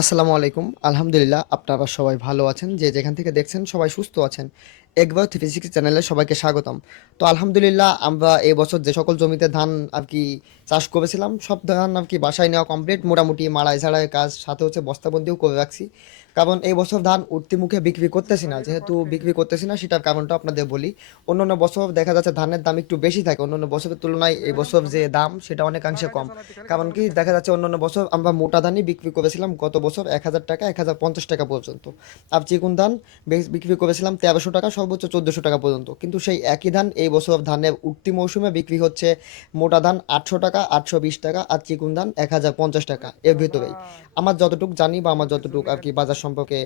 আসসালামু আলাইকুম। আলহামদুলিল্লাহ আপনারা সবাই ভালো আছেন। যে যেখান থেকে দেখছেন সবাই সুস্থ আছেন। একবার 360 চ্যানেলে সবাইকে স্বাগতম। তো আলহামদুলিল্লাহ আমরা এই বছর যে সকল জমিতে ধান আর কি চাষ করেছিলাম সব ধান আর কি বাসায় নেওয়া কমপ্লিট, মোটামুটি মাড়াই ঝাড়াই কাজ সাথে হচ্ছে বস্তাবন্দিও করে রাখছি। কারণ এই বছর ধান উঠতি মুখে বিক্রি করতেছি না, যেহেতু বিক্রি করতেছি না সেটার কারণটা আপনাদের বলি। অন্যান্য বছর দেখা যাচ্ছে ধানের দাম একটু বেশি থাকে, অন্যান্য বছরের তুলনায় এই বছর যে দাম সেটা অনেকাংশে কম। কারণ কি দেখা যাচ্ছে অন্যান্য বছর আমরা মোটা ধানই বিক্রি করেছিলাম গত বছর 1,000 টাকা 1,050 টাকা পর্যন্ত। আর চিকুন ধান বিক্রি করেছিলাম 1300 টাকা সর্বোচ্চ 1400 টাকা পর্যন্ত। কিন্তু সেই একই ধান এই বছর ধানের উঠতি মৌসুমে বিক্রি হচ্ছে মোটা ধান 800 টাকা 820 টাকা আর চিকুন ধান 1,050 টাকা এর ভিতরেই। আমার যতটুকু জানি বা আমার যতটুকু আর কি বাজার সম্পর্কে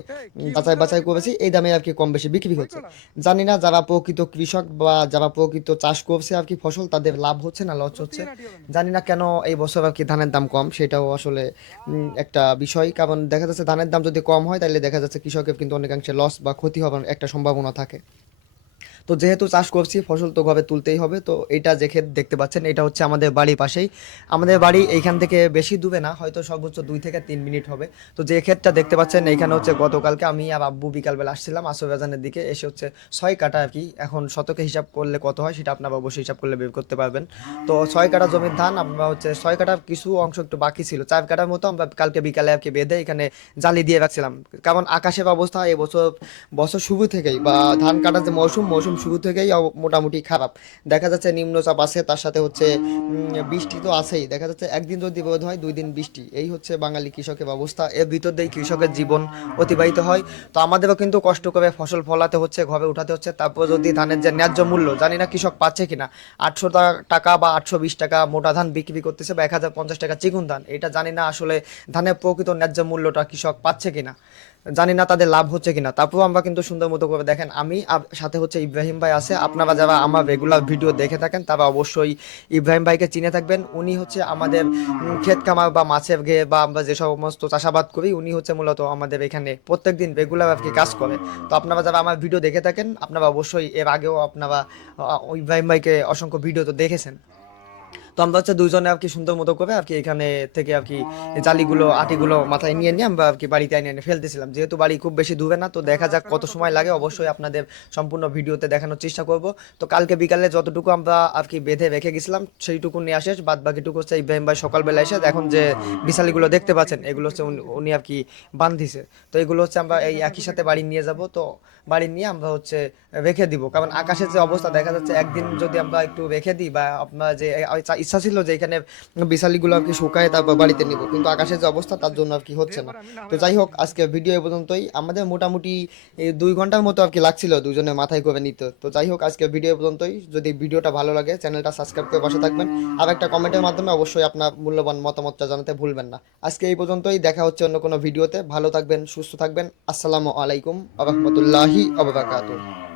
যাচাই বাছাই করেছি এই দামে আর কি কম বেশি বিক্রি হচ্ছে। জানি না যারা প্রকৃত কৃষক বা যারা প্রকৃত চাষ করছে আর কি ফসল তাদের লাভ হচ্ছে না লস হচ্ছে। জানি না কেন এই বছর আর কি ধানের দাম কম, সেটাও আসলে একটা বিষয়। কারণ দেখা যাচ্ছে ধানের দাম যদি কম হয় তাহলে দেখা যাচ্ছে কৃষকের কিন্তু অনেকাংশে লস বা ক্ষতি হওয়ার একটা সম্ভাবনা থাকে। তো যেহেতু চাষ করছি ফসল তো ঘরে তুলতেই হবে। তো এটা যে ক্ষেত দেখতে পাচ্ছেন এটা হচ্ছে আমাদের বাড়ির পাশেই। আমাদের বাড়ি এইখান থেকে বেশি দূরে না, হয়তো সর্বোচ্চ 2 থেকে 3 মিনিট হবে। তো যে ক্ষেতটা দেখতে পাচ্ছেন এইখানে হচ্ছে গতকালকে আমি আর আব্বু বিকালবেলা আসছিলাম আসর বাজানের দিকে এসে হচ্ছে 6 কাঠা আর কি, এখন শতকে হিসাব করলে কত হয় সেটা আপনারা অবশ্যই হিসাব করলে বের করতে পারবেন। তো 6 কাঠা জমির ধান আমরা হচ্ছে 6 কাঠার কিছু অংশ একটু বাকি ছিল, 4 কাঠার মতো আমরা কালকে বিকালে আর কি বেঁধে এখানে জালি দিয়ে রাখছিলাম। কারণ আকাশের অবস্থা এবছর বছর শুরু থেকেই বা ধান কাটার যে মৌসুম মৌসুম শুরু থেকেই মোটামুটি খারাপ। দেখা যাচ্ছে নিম্নচাপ আছে, তার সাথে হচ্ছে বৃষ্টি তো আছেই। দেখা যাচ্ছে একদিন যদি বোধ হয় 2 দিন বৃষ্টি, এই হচ্ছে বাঙালি কৃষকের অবস্থা। এর ভিতর দিয়েই কৃষকের জীবন অতিবাহিত হয়। তো আমাদেরও কিন্তু কষ্ট করে ফসল ফলাতে হচ্ছে, ঘরে উঠাতে হচ্ছে। তারপর যদি ধানের যে ন্যায্য মূল্য, জানি না কৃষক পাচ্ছে কিনা, 800 টাকা বা 820 টাকা মোটা ধান বিক্রি করতেছে বা 1,050 টাকা চিকুন ধান, এটা জানি না আসলে ধানের প্রকৃত ন্যায্য মূল্যটা কৃষক পাচ্ছে কিনা, জানি না তাদের লাভ হচ্ছে কিনা। তারপর আমরা কিন্তু সুন্দর মতো করে দেখেন আমি সাথে হচ্ছে ইব্রাহিম ভাই আছে। আপনারা যারা আমার রেগুলার ভিডিও দেখে থাকেন তারা অবশ্যই ইব্রাহিম ভাইকে চিনে থাকবেন। উনি হচ্ছে আমাদের ক্ষেত খামার বা মাছের ঘে বা আমরা যে সমস্ত চাষাবাদ করি উনি হচ্ছে মূলত আমাদের এখানে প্রত্যেকদিন রেগুলার আর কি কাজ করে। তো আপনারা যারা আমার ভিডিও দেখে থাকেন আপনারা অবশ্যই এর আগেও আপনারা ইব্রাহিম ভাইকে অসংখ্য ভিডিও তো দেখেছেন। তো আমরা হচ্ছে দুইজনে আর কি সুন্দর মতো করে আর কি এখানে থেকে আর কি জালিগুলো আটিগুলো মাথায় নিয়ে নিয়ে আমরা আর কি বাড়িতে এনে এনে ফেলতেছিলাম। যেহেতু বাড়ি খুব বেশি দূরে না, তো দেখা যাক কত সময় লাগে, অবশ্যই আপনাদের সম্পূর্ণ ভিডিওতে দেখানোর চেষ্টা করব। তো কালকে বিকালে যতটুকু আমরা আর কি বেঁধে রেখে গেছিলাম সেইটুকু নিয়ে আসে, বাদ বাকিটুকু হচ্ছে ইব্রাহিম ভাই সকালবেলা এসে এখন যে বিশালিগুলো দেখতে পাচ্ছেন এগুলো হচ্ছে উনি আর কি বান্ধিছে। তো এগুলো হচ্ছে আমরা এই একই সাথে বাড়ি নিয়ে যাব। তো বাড়ি নিয়ে আমরা হচ্ছে রেখে দিব, কারণ আকাশের যে অবস্থা দেখা যাচ্ছে একদিন যদি আমরা একটু রেখে দিই বা আপনার যে ইচ্ছা ছিল যে এখানে বিশালিগুলো আর কি শুকায় তারপর বাড়িতে নিব, কিন্তু আকাশের যে অবস্থা তার জন্য আর কি হচ্ছে না। তো যাই হোক আজকে ভিডিও এ পর্যন্তই। আমাদের মোটামুটি 2 ঘন্টার মতো আর কি লাগছিল দুজনে মাথায় করে নিতে। তো যাই হোক আজকে ভিডিও এ পর্যন্তই। যদি ভিডিওটা ভালো লাগে চ্যানেলটা সাবস্ক্রাইব করে পাশে থাকবেন, আর একটা কমেন্টের মাধ্যমে অবশ্যই আপনার মূল্যবান মতামতটা জানাতে ভুলবেন না। আজকে এই পর্যন্তই, দেখা হচ্ছে অন্য কোনো ভিডিওতে। ভালো থাকবেন সুস্থ থাকবেন। আসসালামু আলাইকুম ওয়া রাহমাতুল্লাহি ওয়া বারাকাতুহু।